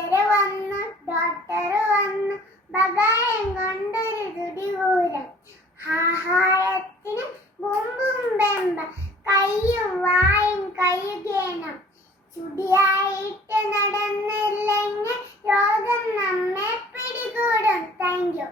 കൂട്ടര് വന്നു, ഡോക്ടർ വന്നു, ബകായം കൊണ്ടൊരു തുടികൂരൻ. ആഹാരത്തിന് ബുംബും ബെമ്പ, കയ്യും വായും കഴുകേണം. ചുടിയായിട്ട് നടന്നില്ലെങ്കിൽ രോഗം നമ്മെ പിടികൂടും. Thank you.